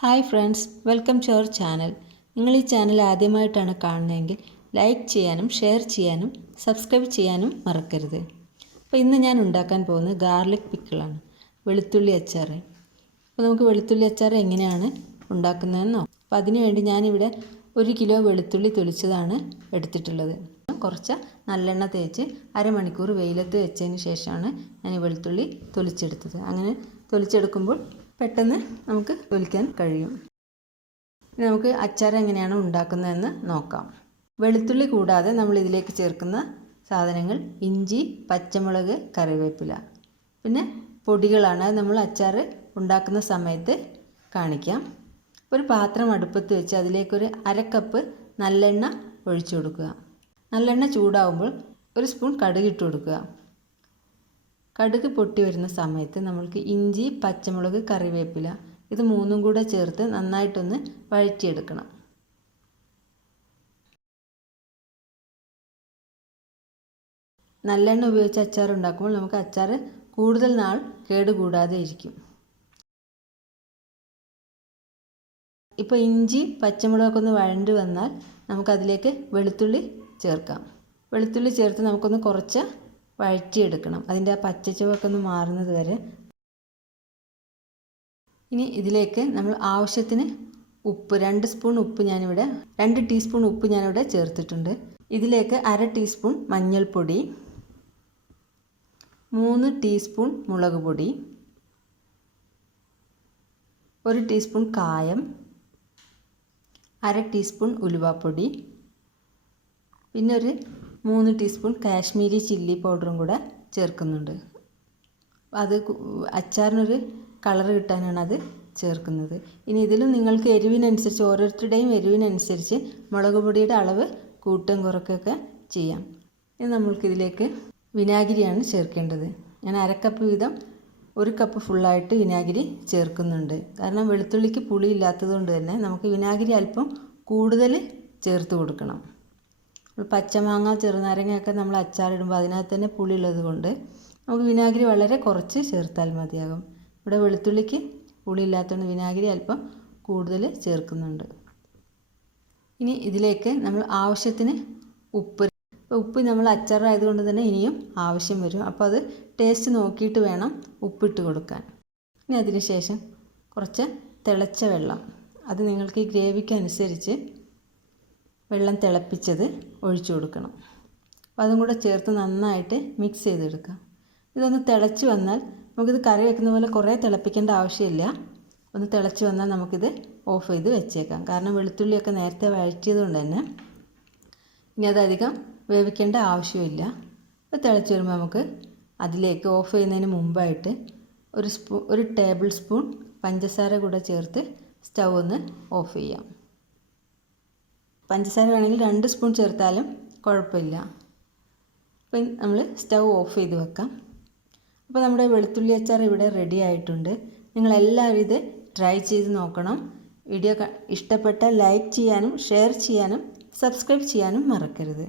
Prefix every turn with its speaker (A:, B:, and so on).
A: Hi friends welcome to our channel. നിങ്ങൾ ഈ channel ആദ്യമായിട്ടാണ് കാണുന്നതെങ്കിൽ ലൈക്ക് ചെയ്യാനും ഷെയർ ചെയ്യാനും സബ്സ്ക്രൈബ് ചെയ്യാനും മറക്കരുത്. അപ്പോൾ ഇന്ന് ഞാൻ ഉണ്ടാക്കാൻ പോകുന്നത് ഗാർലിക് പിക്കിളാണ് വെളുത്തുള്ളി അച്ചാർ അപ്പോൾ നമുക്ക് വെളുത്തുള്ളി അച്ചാർ എങ്ങനെയാണ് ഉണ്ടാക്കുന്നതെന്നോ അപ്പോൾ അതിനുവേണ്ടി ഞാനിവിടെ ഒരു കിലോ വെളുത്തുള്ളി തൊലിച്ചതാണ് എടുത്തിട്ടുള്ളത്. കുറച്ച് നല്ലെണ്ണ തേച്ച് അരമണിക്കൂർ വെയിലത്ത് വെച്ചതിന് ശേഷമാണ് ഞാൻ വെളുത്തുള്ളി തൊലിച്ചെടുത്തത്. അങ്ങനെ തൊലിച്ചെടുക്കുമ്പോൾ പെട്ടെന്ന് നമുക്ക് തൊലിക്കാൻ കഴിയും. ഇനി നമുക്ക് അച്ചാർ എങ്ങനെയാണ് ഉണ്ടാക്കുന്നതെന്ന് നോക്കാം. വെളുത്തുള്ളി കൂടാതെ നമ്മൾ ഇതിലേക്ക് ചേർക്കുന്ന സാധനങ്ങൾ ഇഞ്ചി പച്ചമുളക് കറിവേപ്പില. പിന്നെ പൊടികളാണ് അത് നമ്മൾ അച്ചാർ ഉണ്ടാക്കുന്ന സമയത്ത് കാണിക്കാം. ഒരു പാത്രം അടുപ്പത്ത് വെച്ച് അതിലേക്കൊരു അരക്കപ്പ് നല്ലെണ്ണ ഒഴിച്ചു കൊടുക്കുക. നല്ലെണ്ണ ചൂടാവുമ്പോൾ ഒരു സ്പൂൺ കടുക് ഇട്ട് കൊടുക്കുക. കടുക് പൊട്ടി വരുന്ന സമയത്ത് നമ്മൾക്ക് ഇഞ്ചി പച്ചമുളക് കറിവേപ്പില ഇത് മൂന്നും കൂടെ ചേർത്ത് നന്നായിട്ടൊന്ന് വഴറ്റിയെടുക്കണം. നല്ലെണ്ണ ഉപയോഗിച്ച് അച്ചാർ ഉണ്ടാക്കുമ്പോൾ നമുക്ക് അച്ചാർ കൂടുതൽ നാൾ കേടുകൂടാതെ ഇരിക്കും. ഇപ്പോൾ ഇഞ്ചി പച്ചമുളകൊക്കെ ഒന്ന് വഴണ്ട് വന്നാൽ നമുക്കതിലേക്ക് വെളുത്തുള്ളി ചേർക്കാം. വെളുത്തുള്ളി ചേർത്ത് നമുക്കൊന്ന് കുറച്ച് വഴറ്റിയെടുക്കണം. അതിന്റെ ആ പച്ചച്ചുവൊക്കെ ഒന്ന് മാറുന്നത് വരെ ഇനി ഇതിലേക്ക് നമ്മൾ ആവശ്യത്തിന് ഉപ്പ് രണ്ട് സ്പൂൺ ഉപ്പ് ഞാനിവിടെ രണ്ട് ടീസ്പൂൺ ഉപ്പ് ഞാനിവിടെ ചേർത്തിട്ടുണ്ട്. ഇതിലേക്ക് അര ടീസ്പൂൺ മഞ്ഞൾപ്പൊടി മൂന്ന് ടീസ്പൂൺ മുളക് പൊടി ഒരു ടീസ്പൂൺ കായം അര ടീസ്പൂൺ ഉലുവാപ്പൊടി പിന്നെ ഒരു മൂന്ന് ടീസ്പൂൺ കാശ്മീരി ചില്ലി പൗഡറും കൂടെ ചേർക്കുന്നുണ്ട്. അത് അച്ചാറിനൊരു കളർ കിട്ടാനാണ് അത് ചേർക്കുന്നത്. ഇനി ഇതിലും നിങ്ങൾക്ക് എരിവിനനുസരിച്ച് ഓരോരുത്തരുടെയും എരിവിനനുസരിച്ച് മുളക് പൊടിയുടെ അളവ് കൂട്ടം കുറക്കൊക്കെ ചെയ്യാം. ഇനി നമ്മൾക്കിതിലേക്ക് വിനാഗിരിയാണ് ചേർക്കേണ്ടത്. ഞാൻ അരക്കപ്പ് വീതം ഒരു കപ്പ് ഫുള്ളായിട്ട് വിനാഗിരി ചേർക്കുന്നുണ്ട്. കാരണം വെളുത്തുള്ളിക്ക് പുളി ഇല്ലാത്തത് കൊണ്ട് തന്നെ നമുക്ക് വിനാഗിരി അല്പം കൂടുതൽ ചേർത്ത് കൊടുക്കണം. പച്ചമാങ്ങ ചെറുനാരങ്ങയൊക്കെ നമ്മൾ അച്ചാറിടുമ്പോൾ അതിനകത്ത് തന്നെ പുളിയുള്ളത് കൊണ്ട് നമുക്ക് വിനാഗിരി വളരെ കുറച്ച് ചേർത്താൽ മതിയാകും. ഇവിടെ വെളുത്തുള്ളിക്ക് പുളി ഇല്ലാത്തതുകൊണ്ട് വിനാഗിരി അല്പം കൂടുതൽ ചേർക്കുന്നുണ്ട്. ഇനി ഇതിലേക്ക് നമ്മൾ ആവശ്യത്തിന് ഉപ്പ് ഉപ്പ് നമ്മൾ അച്ചാറായതുകൊണ്ട് തന്നെ ഇനിയും ആവശ്യം വരും. അപ്പോൾ അത് ടേസ്റ്റ് നോക്കിയിട്ട് വേണം ഉപ്പിട്ട് കൊടുക്കാൻ. ഇനി അതിന് ശേഷം കുറച്ച് തിളച്ച വെള്ളം. അത് നിങ്ങൾക്ക് ഈ ഗ്രേവിക്ക് അനുസരിച്ച് വെള്ളം തിളപ്പിച്ചത് ഒഴിച്ചു കൊടുക്കണം. അപ്പോൾ അതും കൂടെ ചേർത്ത് നന്നായിട്ട് മിക്സ് ചെയ്തെടുക്കാം ഇതൊന്ന് തിളച്ച് വന്നാൽ നമുക്കിത് കറി വെക്കുന്ന പോലെ കുറേ തിളപ്പിക്കേണ്ട ആവശ്യമില്ല. ഒന്ന് തിളച്ച് വന്നാൽ നമുക്കിത് ഓഫ് ചെയ്ത് വെച്ചേക്കാം. കാരണം വെളുത്തുള്ളിയൊക്കെ നേരത്തെ വഴറ്റിയത് കൊണ്ട് തന്നെ ഇനി അതധികം വേവിക്കേണ്ട ആവശ്യമില്ല. അപ്പോൾ തിളച്ച് വരുമ്പോൾ നമുക്ക് അതിലേക്ക് ഓഫ് ചെയ്യുന്നതിന് മുമ്പായിട്ട് ഒരു സ്പൂ ഒരു ടേബിൾ സ്പൂൺ പഞ്ചസാര കൂടെ ചേർത്ത് സ്റ്റൗ ഒന്ന് ഓഫ് ചെയ്യാം. പഞ്ചസാര വേണമെങ്കിൽ രണ്ട് സ്പൂൺ ചേർത്താലും കുഴപ്പമില്ല. അപ്പം നമ്മൾ സ്റ്റൗ ഓഫ് ചെയ്ത് വെക്കാം. അപ്പോൾ നമ്മുടെ വെളുത്തുള്ളി അച്ചാർ ഇവിടെ റെഡി ആയിട്ടുണ്ട്. നിങ്ങളെല്ലാവരും ഇത് ട്രൈ ചെയ്ത് നോക്കണം. വീഡിയോ ഇഷ്ടപ്പെട്ട ലൈക്ക് ചെയ്യാനും ഷെയർ ചെയ്യാനും സബ്സ്ക്രൈബ് ചെയ്യാനും മറക്കരുത്.